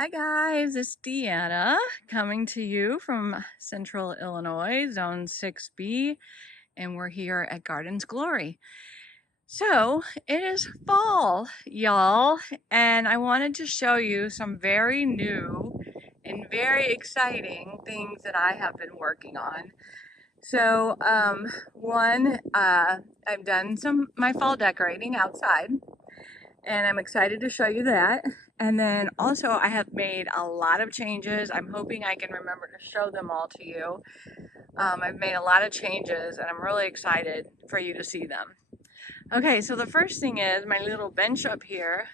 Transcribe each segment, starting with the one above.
Hi guys, it's Deanna coming to you from Central Illinois, Zone 6B, and we're here at Gardens Glory. So it is fall, y'all, and I wanted to show you some very new and very exciting things that I have been working on. So, I've done my fall decorating outside and I'm excited to show you that. And then also I have made a lot of changes. I'm hoping I can remember to show them all to you. I've made a lot of changes and I'm really excited for you to see them. Okay, so the first thing is my little bench up here.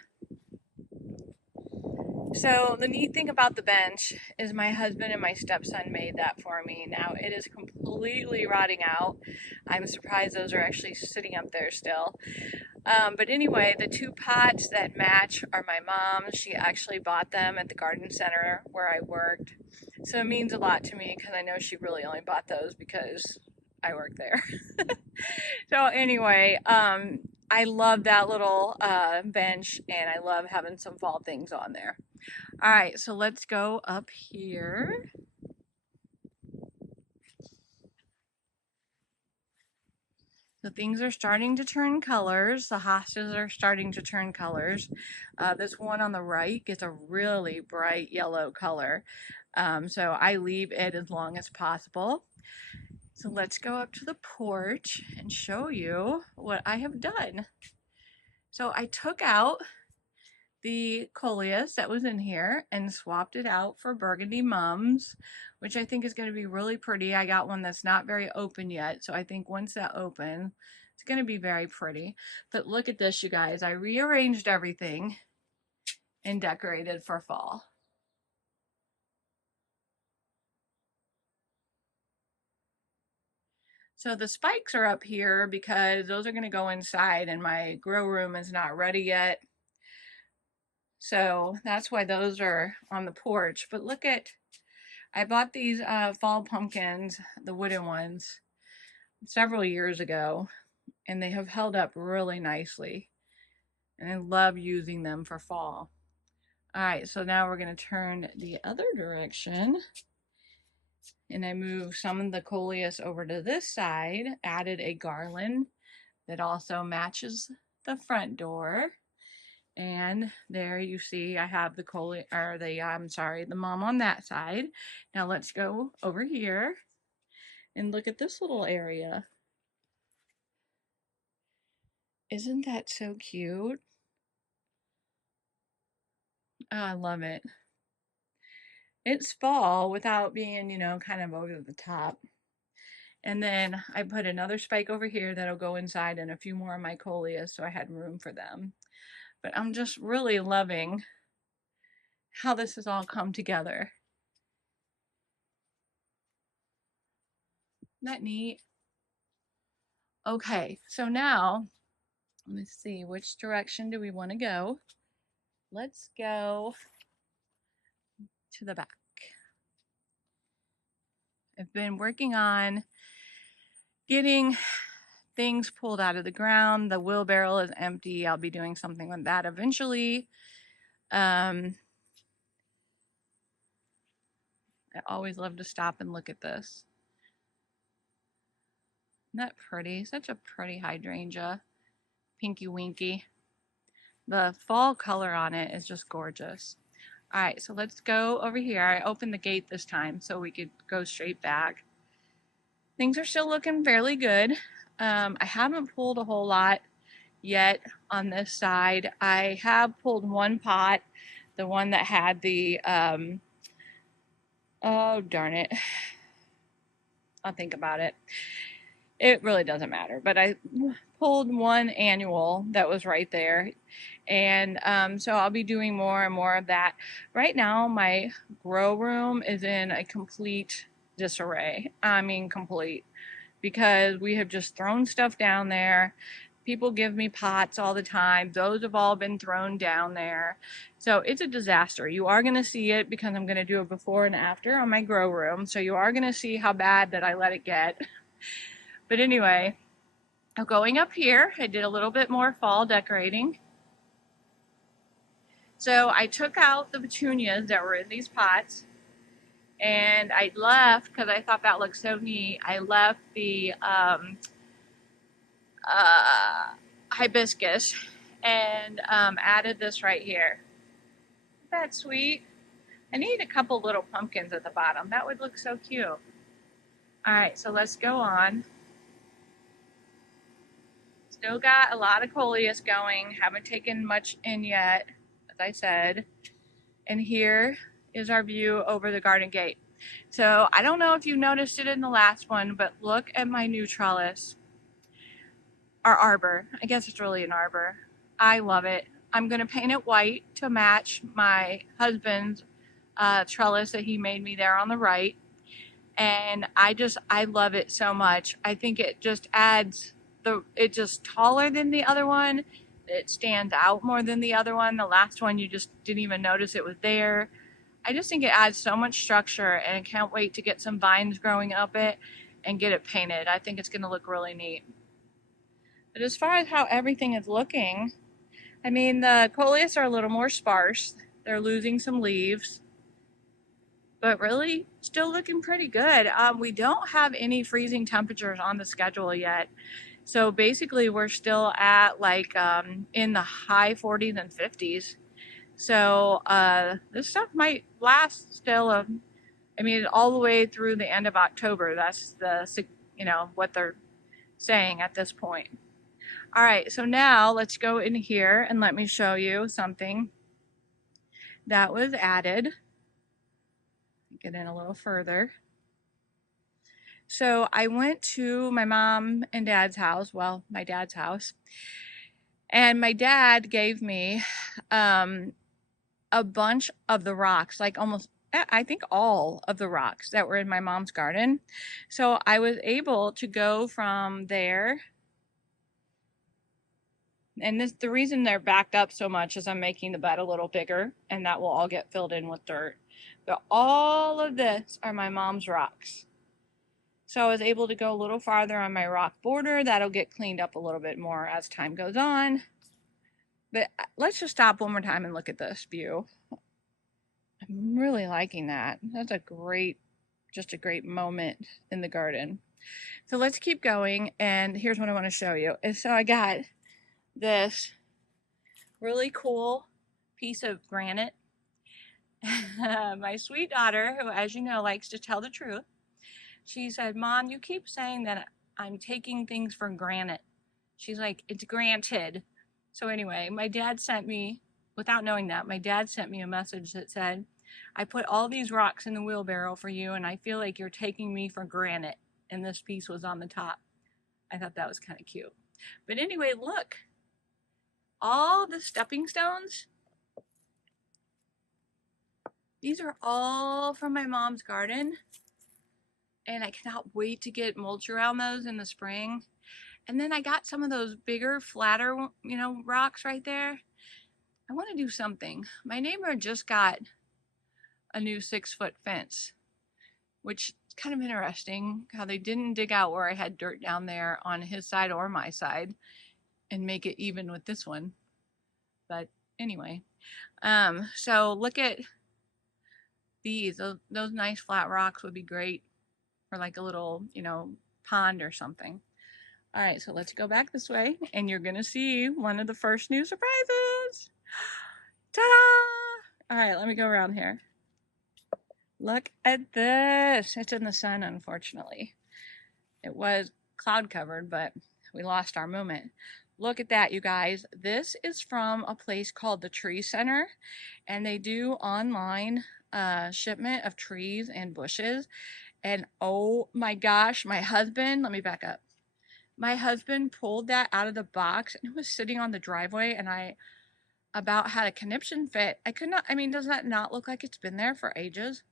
So the neat thing about the bench is my husband and my stepson made that for me. Now it is completely rotting out. I'm surprised those are actually sitting up there still. But anyway, the two pots that match are my mom's. She actually bought them at the garden center where I worked. So it means a lot to me because I know she really only bought those because I work there. So anyway, I love that little bench and I love having some fall things on there. All right, so let's go up here. So things are starting to turn colors. The hostas are starting to turn colors. This one on the right gets a really bright yellow color. So I leave it as long as possible. So let's go up to the porch and show you what I have done. So I took out the coleus that was in here and swapped it out for burgundy mums, which I think is going to be really pretty. I got one that's not very open yet, so I think once that opens, it's going to be very pretty. But look at this, you guys. I rearranged everything and decorated for fall. So the spikes are up here because those are going to go inside and my grow room is not ready yet. So that's why those are on the porch. But look at, I bought these fall pumpkins, the wooden ones, several years ago, and they have held up really nicely. And I love using them for fall. All right, so now we're going to turn the other direction. And I moved some of the coleus over to this side, added a garland that also matches the front door. And there you see I have the the mom on that side. Now let's go over here and look at this little area. Isn't that so cute? Oh, I love it. It's fall without being, kind of over the top. And then I put another spike over here that'll go inside and a few more of my coleus so I had room for them. But I'm just really loving how this has all come together. Isn't that neat? Okay, so now, let's see, which direction do we want to go? Let's go to the back. I've been working on getting things pulled out of the ground. The wheelbarrow is empty. I'll be doing something with that eventually. I always love to stop and look at this. Isn't that pretty? Such a pretty hydrangea. Pinky winky. The fall color on it is just gorgeous. All right, so let's go over here. I opened the gate this time so we could go straight back. Things are still looking fairly good. I haven't pulled a whole lot yet on this side. I have pulled one pot, the one that had the, oh darn it, I'll think about it. It really doesn't matter, but I pulled one annual that was right there. And so I'll be doing more and more of that. Right now, my grow room is in a complete disarray. I mean, complete. Because we have just thrown stuff down there. People give me pots all the time. Those have all been thrown down there. So it's a disaster. You are going to see it because I'm going to do a before and after on my grow room. So you are going to see how bad that I let it get. But anyway, going up here, I did a little bit more fall decorating. So I took out the petunias that were in these pots, and I left, because I thought that looked so neat, I left the uh, hibiscus and added this right here. Isn't that sweet? I need a couple little pumpkins at the bottom. That would look so cute. All right, so let's go on. Still got a lot of coleus going. Haven't taken much in yet, as I said. And here is our view over the garden gate. So I don't know if you noticed it in the last one, but look at my new trellis. Our arbor. I guess it's really an arbor. I love it. I'm going to paint it white to match my husband's trellis that he made me there on the right. And I love it so much. I think it just adds it's just taller than the other one. It stands out more than the other one. The last one, you just didn't even notice it was there. I just think it adds so much structure, and I can't wait to get some vines growing up it and get it painted. I think it's going to look really neat. But as far as how everything is looking, I mean, the coleus are a little more sparse. They're losing some leaves, but really still looking pretty good. We don't have any freezing temperatures on the schedule yet. So basically we're still at like in the high 40s and 50s. So this stuff might last still, I mean, all the way through the end of October. That's what they're saying at this point. All right, so now let's go in here and let me show you something that was added. Get in a little further. So I went to my mom and dad's house, well, my dad's house, and my dad gave me a bunch of the rocks, like almost, I think all of the rocks that were in my mom's garden. So I was able to go from there, and the reason they're backed up so much is I'm making the bed a little bigger, and that will all get filled in with dirt. But all of this are my mom's rocks. So I was able to go a little farther on my rock border. That'll get cleaned up a little bit more as time goes on. But let's just stop one more time and look at this view. I'm really liking that. That's just a great moment in the garden. So let's keep going, and here's what I want to show you. And so I got this really cool piece of granite. My sweet daughter, who, as you know, likes to tell the truth, she said, "Mom, you keep saying that I'm taking things for granted." She's like, "It's granted." So anyway, my dad sent me, without knowing that, my dad sent me a message that said, "I put all these rocks in the wheelbarrow for you, and I feel like you're taking me for granted." And this piece was on the top. I thought that was kind of cute. But anyway, look. All the stepping stones, these are all from my mom's garden. And I cannot wait to get mulch around those in the spring. And then I got some of those bigger, flatter, rocks right there. I want to do something. My neighbor just got a new 6-foot fence, which is kind of interesting how they didn't dig out where I had dirt down there on his side or my side and make it even with this one. But anyway, so look at these. Those nice flat rocks would be great for like a little, pond or something. All right, so let's go back this way, and you're gonna see one of the first new surprises. Ta-da! All right, let me go around here. Look at this. It's in the sun, unfortunately. It was cloud covered, but we lost our moment. Look at that, you guys. This is from a place called the Tree Center, and they do online shipment of trees and bushes. And oh my gosh, my husband, let me back up. My husband pulled that out of the box, and it was sitting on the driveway, and I about had a conniption fit. I could not, does that not look like it's been there for ages?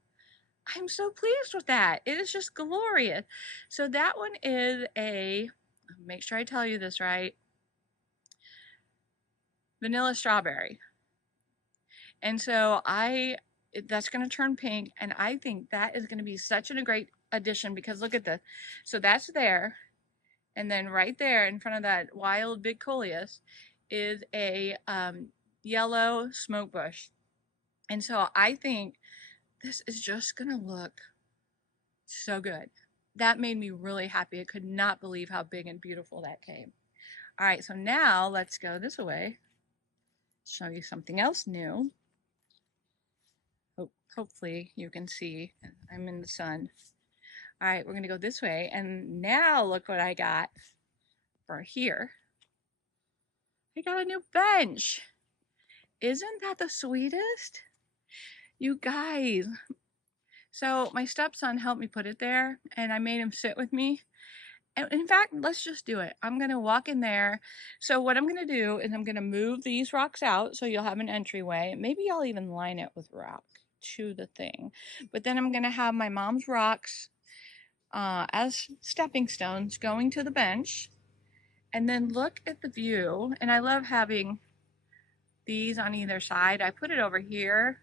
I'm so pleased with that. It is just glorious. So that one is make sure I tell you this right, vanilla strawberry. And so that's going to turn pink, and I think that is going to be such a great addition, because look at this. So that's there, and then right there in front of that wild big coleus is a yellow smoke bush. And so I think this is just gonna look so good. That made me really happy. I could not believe how big and beautiful that came. All right, so now let's go this way, show you something else new. Hopefully you can see, I'm in the sun. All right, we're gonna go this way, and now look what I got for here. I got a new bench. Isn't that the sweetest? You guys. So my stepson helped me put it there, and I made him sit with me. And in fact, let's just do it. I'm gonna walk in there. So what I'm gonna do is I'm gonna move these rocks out so you'll have an entryway. Maybe I'll even line it with rock to the thing. But then I'm gonna have my mom's rocks as stepping stones going to the bench. And then look at the view. And I love having these on either side. I put it over here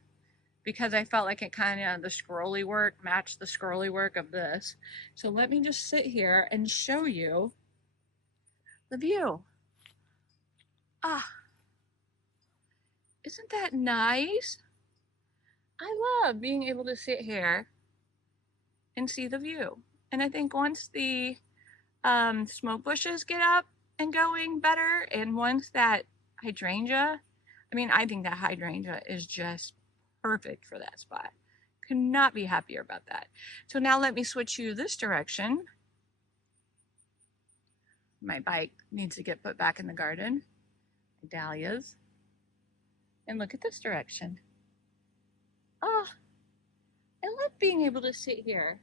because I felt like it kind of, the scrolly work matched the scrolly work of this. So let me just sit here and show you the view. Ah, isn't that nice? I love being able to sit here and see the view. And I think once the smoke bushes get up and going better, and once that hydrangea, I mean, I think that hydrangea is just perfect for that spot. Could not be happier about that. So now let me switch you this direction. My bike needs to get put back in the garden. Dahlias. And look at this direction. Oh, I love being able to sit here.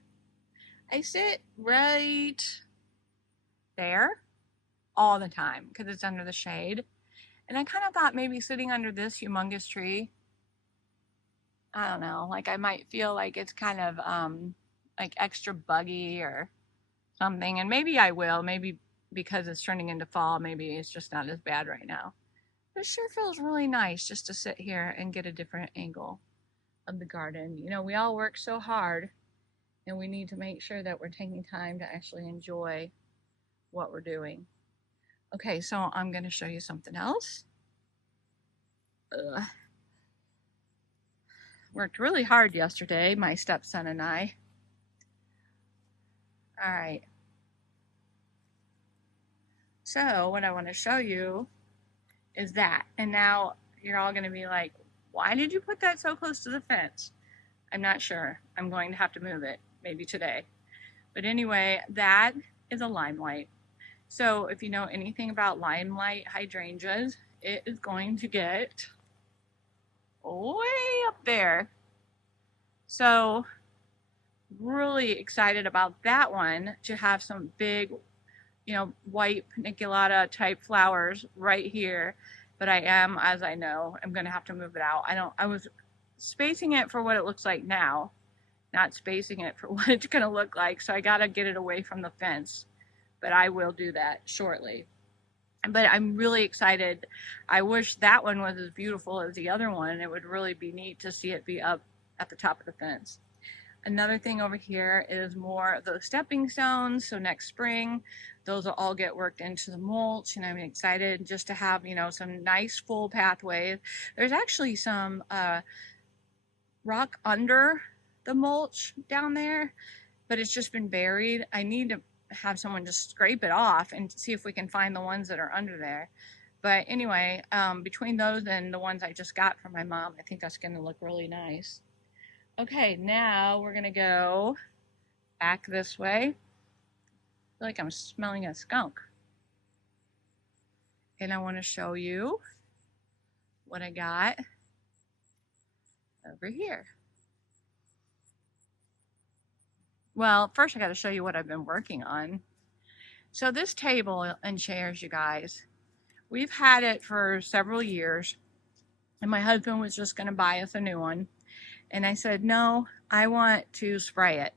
I sit right there all the time because it's under the shade. And I kind of thought maybe sitting under this humongous tree, I don't know, like I might feel like it's kind of like extra buggy or something. And maybe I will, maybe because it's turning into fall, maybe it's just not as bad right now. But it sure feels really nice just to sit here and get a different angle of the garden. You know, we all work so hard and we need to make sure that we're taking time to actually enjoy what we're doing. Okay, so I'm going to show you something else. Worked really hard yesterday, my stepson and I. All right. So what I want to show you is that. And now you're all going to be like, why did you put that so close to the fence? I'm not sure. I'm going to have to move it, maybe today. But anyway, that is a limelight. So if you know anything about limelight hydrangeas, it is going to get way up there. So really excited about that one, to have some big, you know, white paniculata type flowers right here. But I am, as I know, I'm going to have to move it out. I was spacing it for what it looks like now, not spacing it for what it's going to look like. So I got to get it away from the fence, but I will do that shortly. But I'm really excited. I wish that one was as beautiful as the other one. It would really be neat to see it be up at the top of the fence. Another thing over here is more of those stepping stones. So next spring, those will all get worked into the mulch, and I'm excited just to have, you know, some nice full pathways. There's actually some rock under the mulch down there, but it's just been buried. I need to have someone just scrape it off and see if we can find the ones that are under there. But anyway, between those and the ones I just got from my mom, I think that's going to look really nice. Okay, now we're going to go back this way. I feel like I'm smelling a skunk. And I want to show you what I got over here. Well, first I got to show you what I've been working on. So this table and chairs, you guys, we've had it for several years, and my husband was just going to buy us a new one. And I said, no, I want to spray it.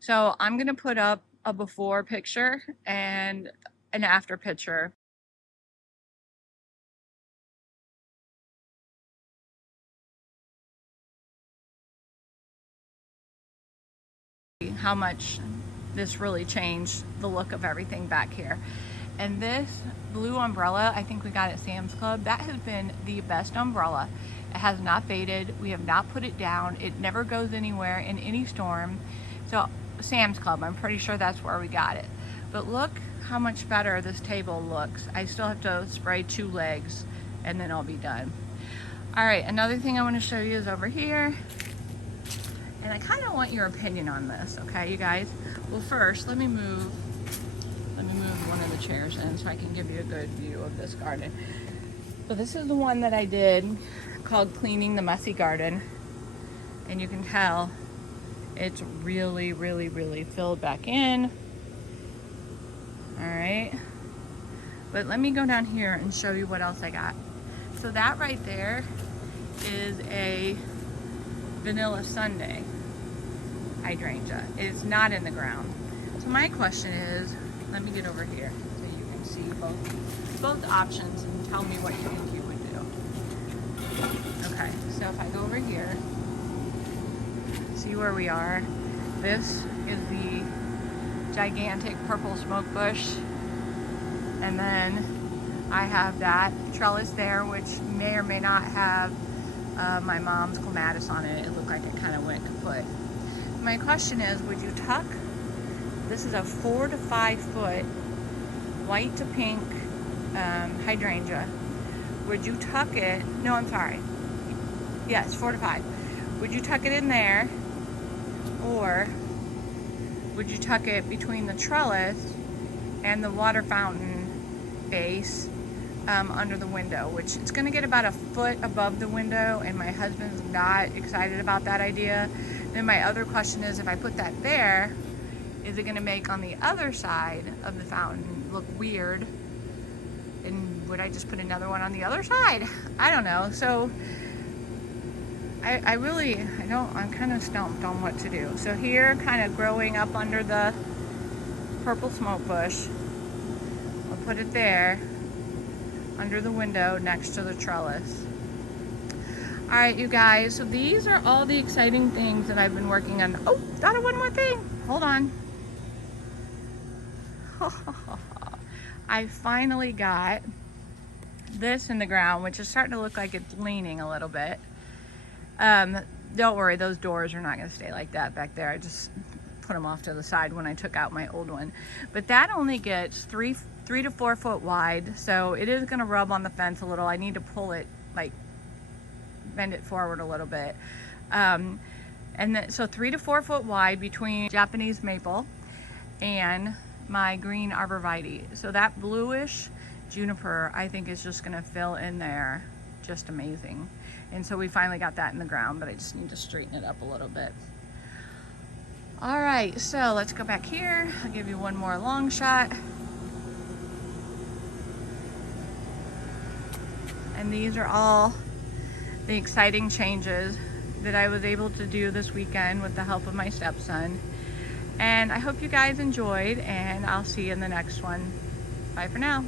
So I'm going to put up a before picture and an after picture. How much this really changed the look of everything back here. And this blue umbrella, I think we got at Sam's Club, that has been the best umbrella. It has not faded. We have not put it down. It never goes anywhere in any storm. So Sam's Club, I'm pretty sure that's where we got it. But look how much better this table looks. I still have to spray 2 legs and then I'll be done. All right, another thing I want to show you is over here. And I kind of want your opinion on this, okay, you guys? Well, first, let me move one of the chairs in so I can give you a good view of this garden. So this is the one that I did called Cleaning the Messy Garden. And you can tell it's really, really, really filled back in. All right. But let me go down here and show you what else I got. So that right there is a vanilla sundae hydrangea. It's not in the ground. So my question is, let me get over here so you can see both options and tell me what you think you would do. Okay, so if I go over here, see where we are. This is the gigantic purple smoke bush. And then I have that trellis there, which may or may not have my mom's clematis on it. It looked like it kind of went kaput. My question is, would you tuck, this is a 4 to 5 foot white to pink hydrangea. Would you tuck it, no, I'm sorry. Yes, 4 to 5. Would you tuck it in there, or would you tuck it between the trellis and the water fountain base under the window, which it's going to get about a foot above the window, and my husband's not excited about that idea. Then my other question is, if I put that there, is it going to make on the other side of the fountain look weird? And would I just put another one on the other side? I don't know. So I'm kind of stumped on what to do. So here, kind of growing up under the purple smoke bush, I'll put it there under the window next to the trellis. All right, you guys, so these are all the exciting things that I've been working on. Oh, thought of one more thing. Hold on. I finally got this in the ground, which is starting to look like it's leaning a little bit. Don't worry, those doors are not going to stay like that back there. I just put them off to the side when I took out my old one. But that only gets 3 to 4 foot wide, so it is going to rub on the fence a little. I need to pull it, like bend it forward a little bit. And then, so 3 to 4 foot wide between Japanese maple and my green arborvitae. So that bluish juniper, I think, is just going to fill in there just amazing. And so we finally got that in the ground, but I just need to straighten it up a little bit. All right, so let's go back here. I'll give you one more long shot. And these are all the exciting changes that I was able to do this weekend with the help of my stepson. And I hope you guys enjoyed, and I'll see you in the next one. Bye for now.